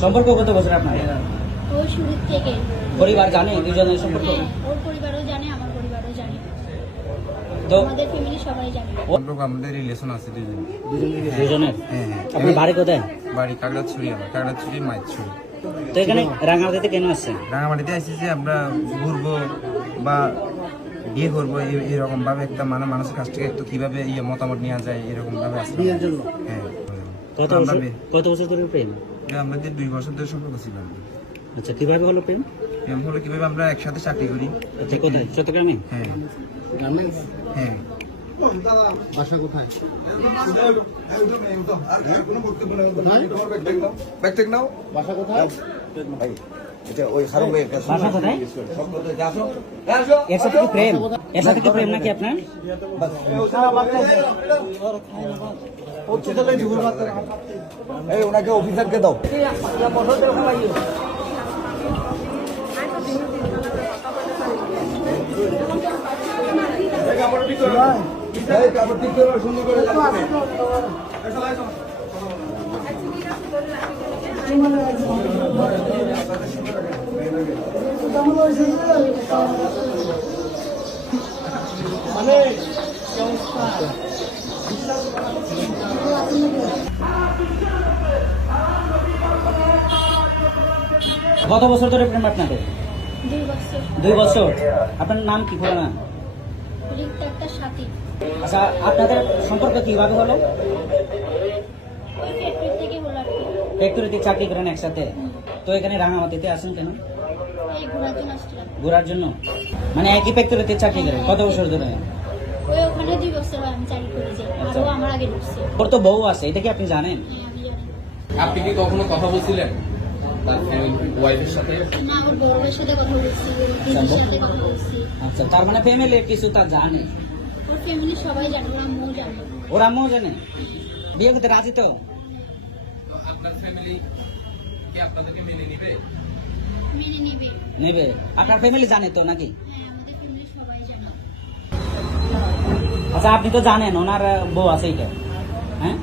সম্পর্ক কত বছর আপনার? থেকে। পরিবার জানে দুজনের সম্পর্ক? হ্যাঁ ওর পরিবারও জানে আমার পরিবারও জানে। তো আমাদের ফ্যামিলি সবাই জানে। সম্পর্ক আমাদের রিলেশন আছে দুজন দুজনের? হ্যাঁ হ্যাঁ। আপনার বাড়ি কোথায়? বাড়ি কাগড়াছড়ি আমার কাগড়াছড়ি মাইছড়ি তো এখানে রাঙামাটিতে কেন আসছেন? রাঙামাটিতে আসছি যে আমরা ঘুরবো বা বিয়ে করব এই- এরকম ভাবে একটা মানে মানুষের কাছ থেকে একটু কীভাবে ইয়ে মতামত নেওয়া যায় এরকম ভাবে? হ্যাঁ। কত আমরা বছর কত বছর ধরে প্রেম আমাদের দুই বছর ধরে সম্পর্ক ছিল আচ্ছা কীভাবে হলো প্রেম প্রেম হলো কীভাবে আমরা একসাথে চাকরি করি। আচ্ছা কোথায়? চট্টগ্রামে? হ্যাঁ। হ্যাঁ। বাসা কোথায়? বাসা কোথায়? বাসা কোথায়? এর সাথে কি প্রেম? এর সাথে কি প্রেম নাকি আপনার? এই ওনাকে অফিসারকে দাও। এই কাপড় ঠিক করে সুন্দর করে কত বছর ধরে প্রেম আপনাদের? দুই বছর। দুই বছর? আপনার নাম কি বলো না আচ্ছা আপনাদের সম্পর্ক কীভাবে হলো? ফ্যাক্টরিতে চাকরি করেন একসাথে। তো এখানে রাঙামাটিতে আসেন কেন? ঘোরার জন্য মানে একই ফ্যাক্টরিতে চাকরি করেন কত বছর ধরে? ওই ওখানে দুই বছর আমি চাকরি করেছি আর ও আমার আগে ঢুকছে। ওর তো বউ আছে এটা কি আপনি জানেন? হ্যাঁ আপনি কি কখনো কথা বলছিলেন? তার ওয়াইফের সাথে? না আমার বড়দের সাথে কথা বলছি ওর সাথে কথা বলছি। আচ্ছা তার মানে ফ্যামিলি কিছু তা জানে? ওর ফ্যামিলি সবাই জানে ওর আম্মুও জানে। ওরা আম্মাও জানে? বিয়ে করতে রাজি তো? আপনার ফ্যামিলি কি আপনাদেরকে মেনে নিবে? নেবে। নেবে আপনার ফ্যামিলি জানে তো নাকি? হ্যাঁ আমাদের ফ্যামিলি সবাই জানে আচ্ছা আপনি তো জানেন ওনার আহ, বউ আছে এটা হ্যাঁ?